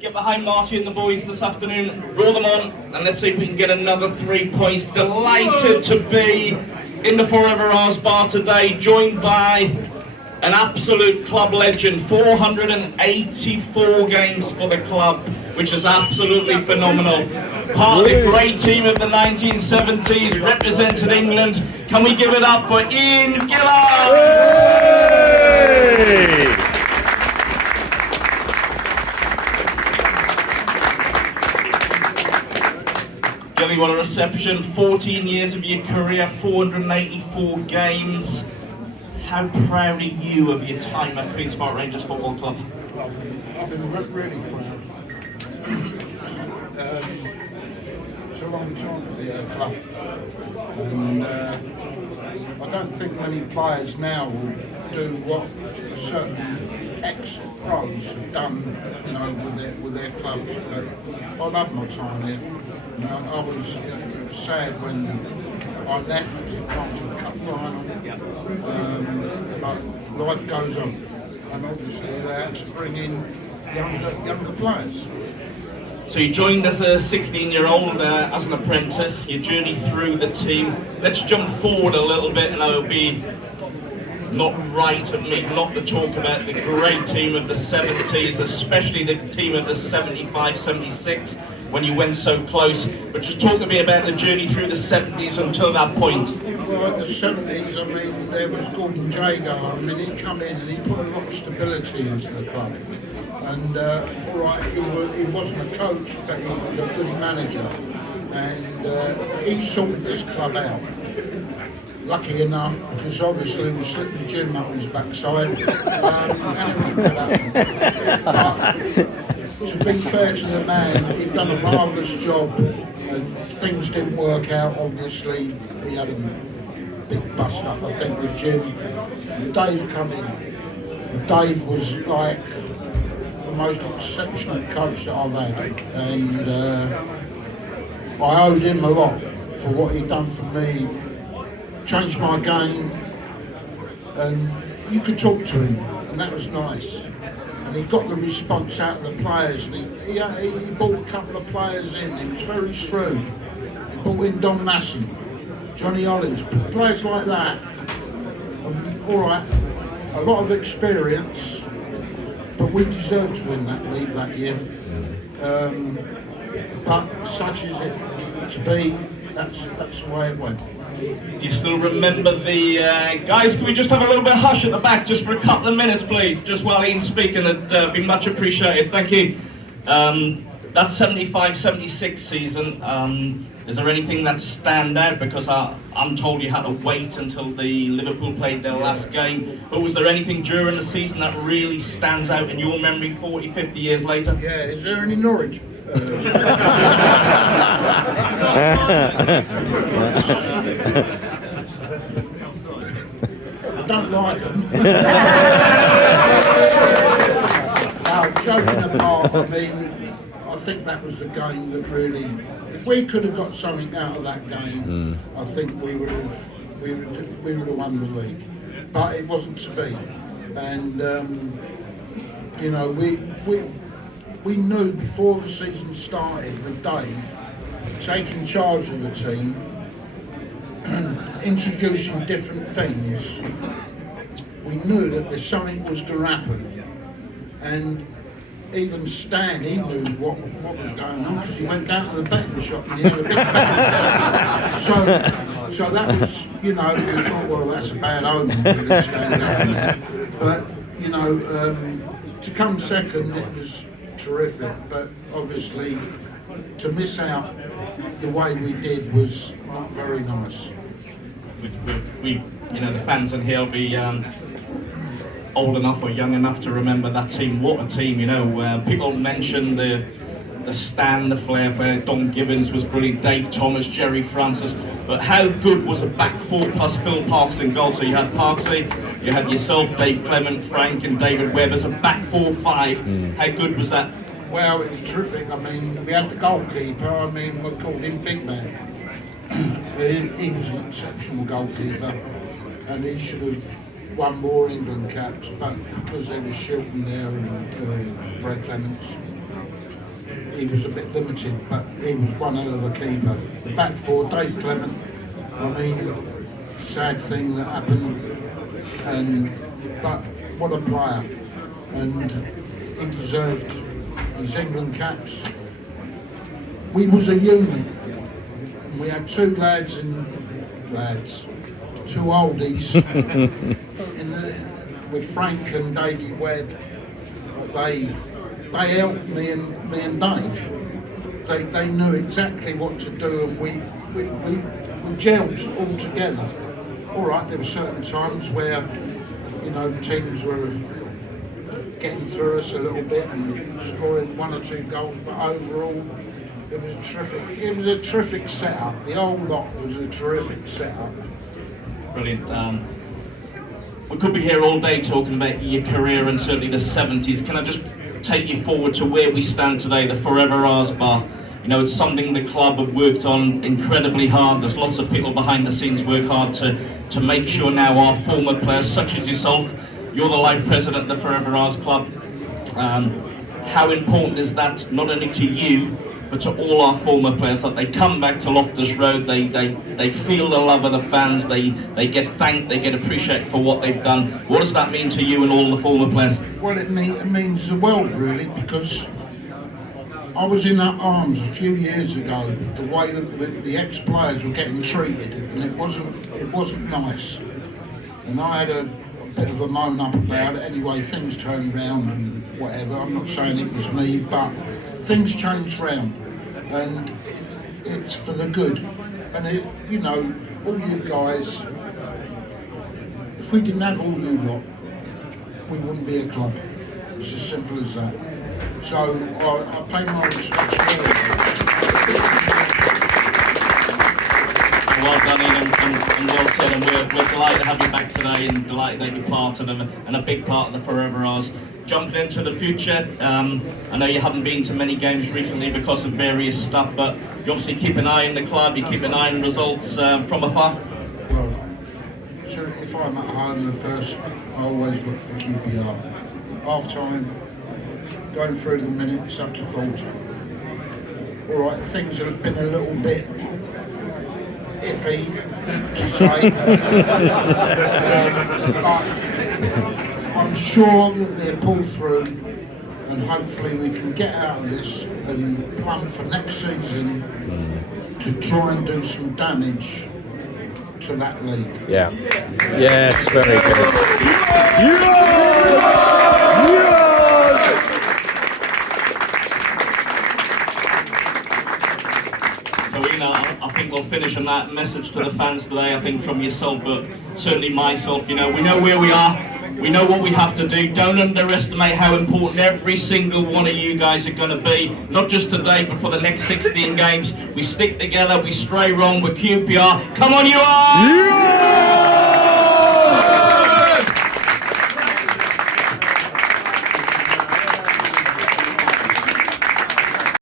get behind Marty and the boys this afternoon, roll them on, and let's see if we can get another 3 points. Delighted to be in the Forever Ours bar today, joined by an absolute club legend, 484 games for the club, which is absolutely phenomenal. Part of the great team of the 1970s, represented England. Can we give it up for Ian Gillard? Hey! Gilly, what a reception. 14 years of your career, 484 games. How proud are you of your time at Queen's Park Rangers Football Club? I've been really proud. It's a long time at the club, and I don't think many players now will do what certain ex-pros have done, you know, with their clubs. But I love my time here. You know, it was sad when I left after the cup final, but life goes on, and obviously they had to bring in younger players. So you joined as a 16-year-old as an apprentice, you journeyed through the team. Let's jump forward a little bit, and it'll be not right of me not to talk about the great team of the 70s, especially the team of the 75-76, when you went so close. But just talk to me about the journey through the 70s until that point. Well, in the 70s, I mean, there was Gordon Jago. I mean, he come in and he put a lot of stability into the club. And all right, he wasn't a coach, but he was a good manager. And he sorted this club out. Lucky enough, because obviously we slipped the gym up his backside. To be fair to the man, he'd done a marvellous job, and things didn't work out. Obviously, he had a big bust up, I think, with Jim. Dave come in. Dave was like the most exceptional coach that I've had, and I owed him a lot for what he'd done for me. Changed my game, and you could talk to him, and that was nice. And he got the response out of the players, and he brought a couple of players in. He was very shrewd. He brought in Don Masson, Johnny Hollins, players like that. All right, a lot of experience, but we deserved to win that league that year. But such is it to be. That's the way it went. Do you still remember the guys? Can we just have a little bit of hush at the back just for a couple of minutes, please? Just while Ian's speaking, it'd be much appreciated. Thank you. That 75-76 season, is there anything that stand out? Because I'm told you had to wait until the Liverpool played their last game. But was there anything during the season that really stands out in your memory 40, 50 years later? Yeah, is there any Norwich? I don't like them. No, joking apart, I mean, I think that was the game that really, if we could have got something out of that game, I think we would have won the league. But it wasn't to be. And you know, we knew before the season started with Dave taking charge of the team, introducing different things. We knew that there's something was going to happen, and even Stan, he knew what was going on because he went down to the betting shop and he had a big betting shop. So that was, you know, we thought, well, that's a bad omen for this Stan down there. But you know, to come second, it was terrific, but obviously to miss out the way we did was not very nice. We you know, the fans in here will be old enough or young enough to remember that team. What a team, you know. People mention the Stan, the flair, Don Gibbons was brilliant, Dave Thomas, Jerry Francis, but how good was a back four plus Phil Parks in goal? So you had Parksy, you had yourself, Dave Clement, Frank and David Webb as a back 4-5. How good was that? Well, it was terrific. I mean, we had the goalkeeper, I mean, we called him Big Man. He was an exceptional goalkeeper, and he should have won more England caps, but because there was Shilton there and Ray Clements, he was a bit limited, but he was one hell of a keeper. The back four, Dave Clement, I mean, sad thing that happened, but what a player, and he deserved his England caps. We was a unit, and we had two two oldies, with Frank and Davey Webb. They helped me and Dave. They knew exactly what to do, and we gelled all together. All right, there were certain times where, you know, teams were getting through us a little bit and scoring one or two goals, but overall it was a terrific setup. The whole lot was a terrific setup. Brilliant. We could be here all day talking about your career and certainly the 70s. Can I just take you forward to where we stand today, the Forever Ours bar? You know, it's something the club have worked on incredibly hard. There's lots of people behind the scenes work hard to make sure now our former players, such as yourself, you're the life president of the Forever Ours Club. How important is that, not only to you, but to all our former players, that they come back to Loftus Road, they feel the love of the fans, they get thanked, they get appreciated for what they've done. What does that mean to you and all the former players? Well, it means the world, really, because I was in our arms a few years ago, the way that the ex-players were getting treated, and it wasn't nice. And I had a bit of a moan up about it. Anyway, things turned round and whatever. I'm not saying it was me, but things changed round, and it's for the good. And you know, all you guys, if we didn't have all you lot, we wouldn't be a club. It's as simple as that. So I pay my respects to well done, Ian, and well said, and we're delighted to have you back today, and delighted that you're part of them, and a big part of the Forever Ours. Jumping into the future, I know you haven't been to many games recently because of various stuff, but you obviously keep an eye on the club, you keep an eye on results from afar. Well, so if I'm at home the first, I always look for QPR. Half time, going through the minutes up to 40. All right, things have been a little bit iffy to say, but I'm sure that they'll pull through, and hopefully we can get out of this and plan for next season to try and do some damage to that league. Yeah. Yes, very good. Yes! So Ian, I think we'll finish on that message to the fans today, I think from yourself, but certainly myself. You know, we know where we are. We know what we have to do. Don't underestimate how important every single one of you guys are going to be, not just today, but for the next 16 games. We stick together, we stray wrong with QPR. Come on, you are! Yeah!